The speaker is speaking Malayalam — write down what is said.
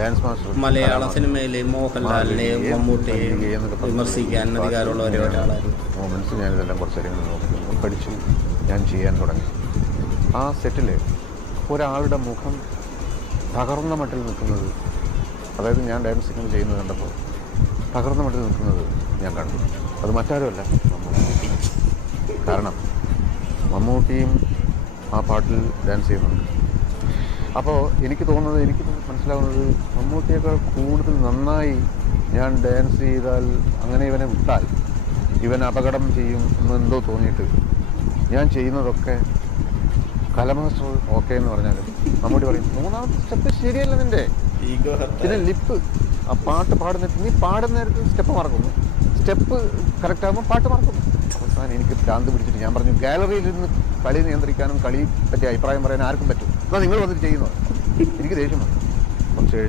ഡാൻസ് മാസ്റ്റർ മലയാള സിനിമയിൽ മോഹൻലാലിനെയും മമ്മൂട്ടിയെയും വിമർശിക്കാൻ അധികാരമുള്ള ഒരാളായിരുന്നു. മൊമെൻറ്റ്സ് ഞാനിതെല്ലാം കുറച്ച് കാര്യങ്ങൾ നോക്കി പഠിച്ചു ഞാൻ ചെയ്യാൻ തുടങ്ങി. ആ സെറ്റിൽ ഒരാളുടെ മുഖം തകർന്ന മട്ടിൽ നിൽക്കുന്നത്, അതായത് ഞാൻ ഡാൻസിങ് ചെയ്യുന്നത് കണ്ടപ്പോൾ തകർന്ന മട്ടിൽ നിൽക്കുന്നത് ഞാൻ കണ്ടു. അത് മറ്റാരുമല്ല, മമ്മൂട്ടി. കാരണം മമ്മൂട്ടിയും ആ പാട്ടിൽ ഡാൻസ് ചെയ്യുന്നുണ്ട്. അപ്പോൾ എനിക്ക് തോന്നുന്നത്, എനിക്ക് മനസ്സിലാവുന്നത്, മമ്മൂട്ടിയേക്കാൾ കൂടുതൽ നന്നായി ഞാൻ ഡാൻസ് ചെയ്താൽ, അങ്ങനെ ഇവനെ വിട്ടാൽ ഇവൻ അപകടം ചെയ്യും എന്നെന്തോ തോന്നിയിട്ട് ഞാൻ ചെയ്യുന്നതൊക്കെ കലമാസ്റ്റർ ഓക്കെ എന്ന് പറഞ്ഞാലും മമ്മൂട്ടി പറയും മൂന്നാമത്തെ സ്റ്റെപ്പ് ശരിയല്ല നിൻ്റെ, പിന്നെ ലിപ്പ് ആ പാട്ട് പാടുന്നിട്ട് നീ പാടുന്ന നേരത്ത് സ്റ്റെപ്പ് മറക്കുന്നു, സ്റ്റെപ്പ് കറക്റ്റ് ആകുമ്പോൾ പാട്ട് മറക്കുന്നു. അവസാനം എനിക്ക് ഭ്രാന്ത് പിടിച്ചിട്ട് ഞാൻ പറഞ്ഞു ഗാലറിയിൽ ഇരുന്ന് കളി നിയന്ത്രിക്കാനും കളി പറ്റിയ അഭിപ്രായം പറയാൻ ആർക്കും പറ്റും, എന്നാൽ നിങ്ങൾ വന്നിട്ട് ചെയ്യുന്നത്. എനിക്ക് ദേഷ്യം വന്നു. പക്ഷേ